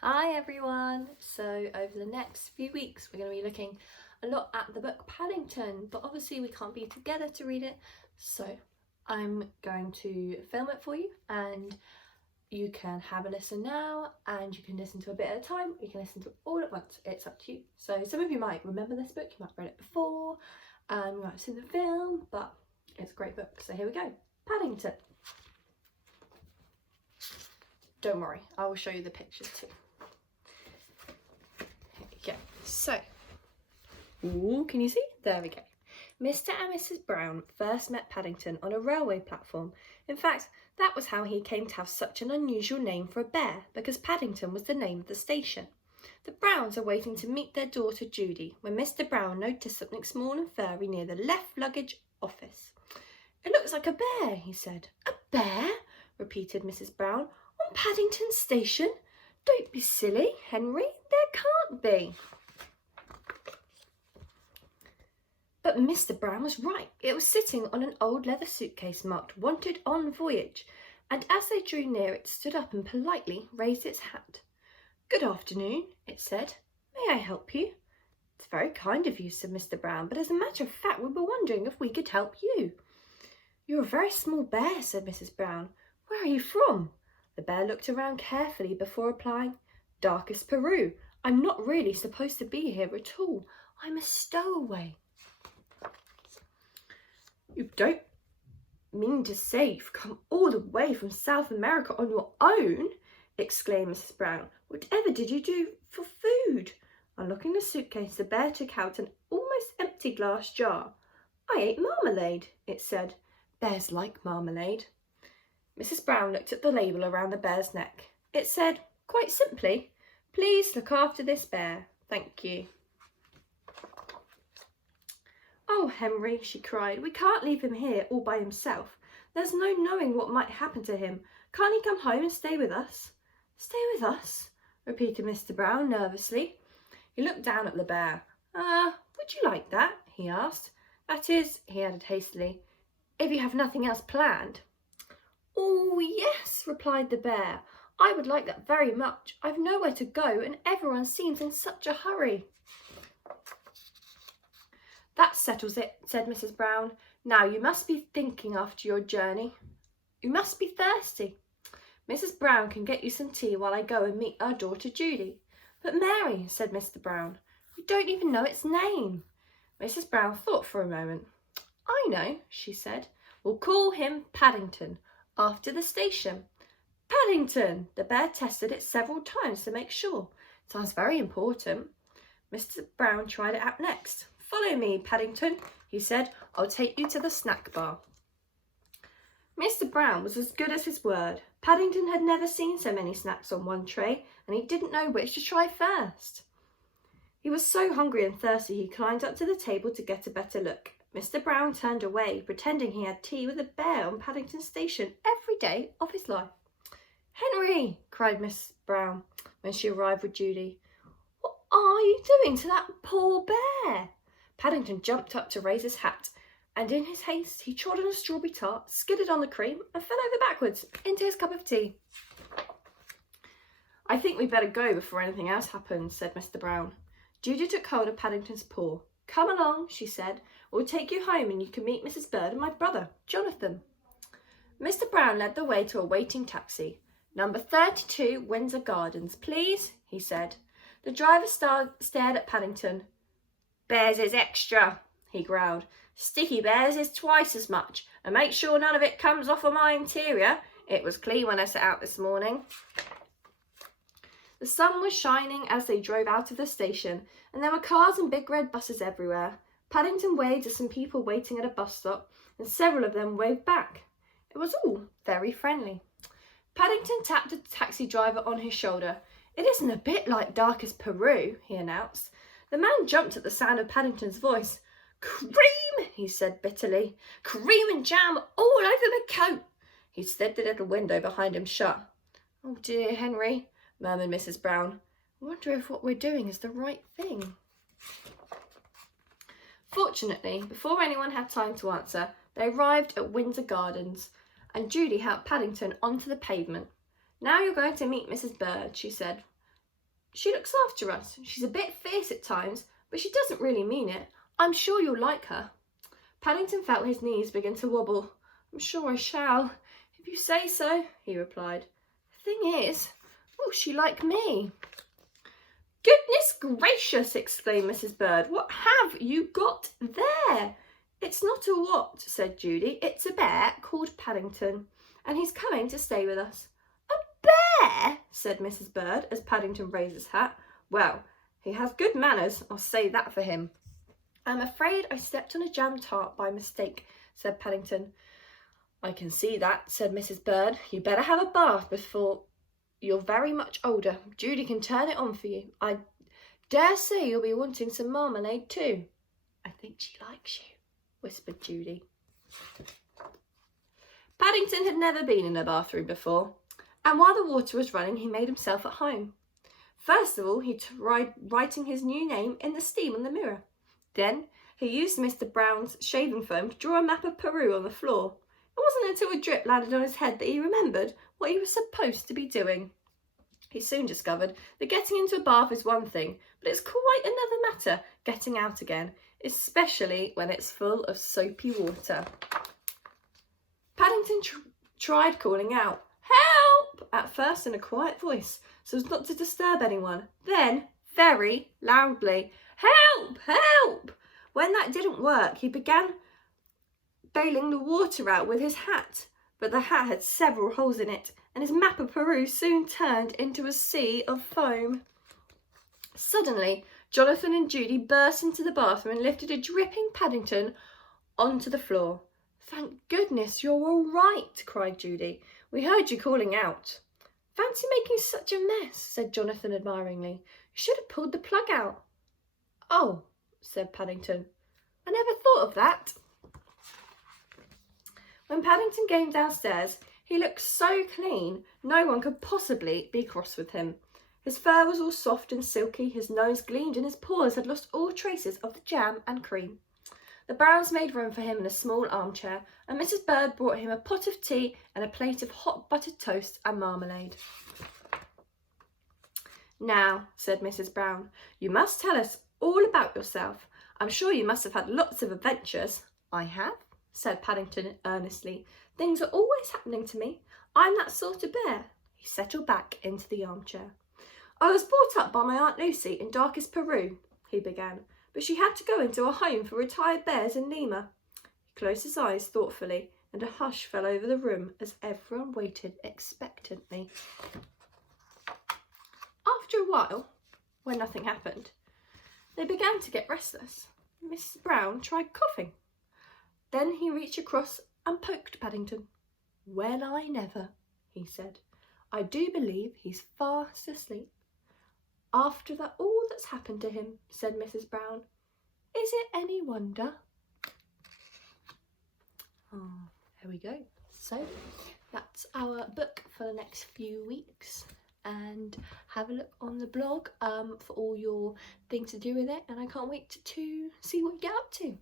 Hi everyone! So over the next few weeks we're going to be looking a lot at the book Paddington, but obviously we can't be together to read it, so I'm going to film it for you and you can have a listen now and you can listen to a bit at a time, or you can listen to it all at once, it's up to you. So some of you might remember this book, you might have read it before, you might have seen the film, but it's a great book. So here we go, Paddington. Don't worry, I will show you the pictures too. Here we go. So, ooh, can you see? There we go. Mr. and Mrs. Brown first met Paddington on a railway platform. In fact, that was how he came to have such an unusual name for a bear, because Paddington was the name of the station. The Browns are waiting to meet their daughter Judy when Mr. Brown noticed something small and furry near the left luggage office. "It looks like a bear," he said. "A bear?" repeated Mrs. Brown. "On Paddington Station? Don't be silly, Henry. There can't be." But Mr. Brown was right. It was sitting on an old leather suitcase marked "Wanted on Voyage," and as they drew near it stood up and politely raised its hat. "Good afternoon," it said. "May I help you?" "It's very kind of you," said Mr. Brown, "but as a matter of fact we were wondering if we could help you." "You're a very small bear," said Mrs. Brown. "Where are you from?" The bear looked around carefully before replying. "Darkest Peru. I'm not really supposed to be here at all. I'm a stowaway." "You don't mean to say you've come all the way from South America on your own?" exclaimed Mrs. Brown. "Whatever did you do for food?" Unlocking the suitcase, the bear took out an almost empty glass jar. "I ate marmalade," it said. Bears like marmalade. Mrs. Brown looked at the label around the bear's neck. It said, quite simply, "Please look after this bear. Thank you." "Oh, Henry," she cried, "we can't leave him here all by himself. There's no knowing what might happen to him. Can't he come home and stay with us?" "Stay with us?" repeated Mr. Brown nervously. He looked down at the bear. Would you like that?" he asked. "That is," he added hastily, "if you have nothing else planned." "Oh, yes," replied the bear. "I would like that very much. I've nowhere to go and everyone seems in such a hurry." "That settles it," said Mrs. Brown. "Now you must be thinking after your journey. You must be thirsty. Mrs. Brown can get you some tea while I go and meet our daughter Judy." "But Mary," said Mr. Brown, "we don't even know its name." Mrs. Brown thought for a moment. "I know," she said. "We'll call him Paddington, after the station." "Paddington!" The bear tested it several times to make sure. Sounds very important. Mr. Brown tried it out next. "Follow me, Paddington," he said. "I'll take you to the snack bar." Mr. Brown was as good as his word. Paddington had never seen so many snacks on one tray, and he didn't know which to try first. He was so hungry and thirsty he climbed up to the table to get a better look. Mr. Brown turned away, pretending he had tea with a bear on Paddington Station every day of his life. "Henry!" cried Miss Brown when she arrived with Judy. "What are you doing to that poor bear?" Paddington jumped up to raise his hat, and in his haste he trod on a strawberry tart, skidded on the cream, and fell over backwards into his cup of tea. "I think we'd better go before anything else happens," said Mr. Brown. Judy took hold of Paddington's paw. "Come along," she said. "We'll take you home and you can meet Mrs. Bird and my brother, Jonathan." Mr. Brown led the way to a waiting taxi. "Number 32 Windsor Gardens, please," he said. The driver stared at Paddington. "Bears is extra," he growled. "Sticky bears is twice as much, and make sure none of it comes off of my interior. It was clean when I set out this morning." The sun was shining as they drove out of the station, and there were cars and big red buses everywhere. Paddington waved at some people waiting at a bus stop, and several of them waved back. It was all very friendly. Paddington tapped the taxi driver on his shoulder. "It isn't a bit like Darkest Peru," he announced. The man jumped at the sound of Paddington's voice. "Cream!" he said bitterly. "Cream and jam all over my coat." He slid the little window behind him shut. "Oh dear, Henry," murmured Mrs. Brown. "I wonder if what we're doing is the right thing." Fortunately, before anyone had time to answer, they arrived at Windsor Gardens, and Judy helped Paddington onto the pavement. "Now you're going to meet Mrs. Bird," she said. She looks after us. She's a bit fierce at times, but she doesn't really mean it. I'm sure you'll like her." Paddington felt his knees begin to wobble. "I'm sure I shall, if you say so," he replied. "The thing is, will she like me?" "Goodness gracious!" exclaimed Mrs. Bird. "What have you got there?" "It's not a what," said Judy. "It's a bear called Paddington, and he's coming to stay with us." "A bear?" said Mrs. Bird as Paddington raised his hat. "Well, he has good manners, I'll say that for him." "I'm afraid I stepped on a jam tart by mistake," said Paddington. "I can see that," said Mrs. Bird. "You better have a bath before you're very much older. Judy can turn it on for you. I dare say you'll be wanting some marmalade too." "I think she likes you," whispered Judy. Paddington had never been in a bathroom before, and while the water was running he made himself at home. First of all he tried writing his new name in the steam on the mirror. Then he used Mr. Brown's shaving foam to draw a map of Peru on the floor. It wasn't until a drip landed on his head that he remembered what he was supposed to be doing. He soon discovered that getting into a bath is one thing, but it's quite another matter getting out again, especially when it's full of soapy water. Paddington tried calling out, "Help!" at first in a quiet voice, so as not to disturb anyone. Then, very loudly, "Help! Help!" When that didn't work, he began bailing the water out with his hat, but the hat had several holes in it, and his map of Peru soon turned into a sea of foam. Suddenly, Jonathan and Judy burst into the bathroom and lifted a dripping Paddington onto the floor. "Thank goodness you're all right," cried Judy. "We heard you calling out." "Fancy making such a mess," said Jonathan admiringly. "You should have pulled the plug out." "Oh," said Paddington, "I never thought of that." When Paddington came downstairs, he looked so clean no one could possibly be cross with him. His fur was all soft and silky, his nose gleamed, and his paws had lost all traces of the jam and cream. The Browns made room for him in a small armchair, and Mrs. Bird brought him a pot of tea and a plate of hot buttered toast and marmalade. "Now," said Mrs. Brown, "you must tell us all about yourself. I'm sure you must have had lots of adventures." "I have," said Paddington earnestly. "Things are always happening to me. I'm that sort of bear." He settled back into the armchair. "I was brought up by my Aunt Lucy in darkest Peru," he began, "but she had to go into a home for retired bears in Lima." He closed his eyes thoughtfully, and a hush fell over the room as everyone waited expectantly. After a while, when nothing happened, they began to get restless. Mrs. Brown tried coughing. Then he reached across and poked Paddington. "Well, I never," he said. "I do believe he's fast asleep." "After that, all that's happened to him," said Mrs. Brown. "Is it any wonder?" Oh, there we go. So that's our book for the next few weeks. And have a look on the blog for all your things to do with it. And I can't wait to see what you get up to.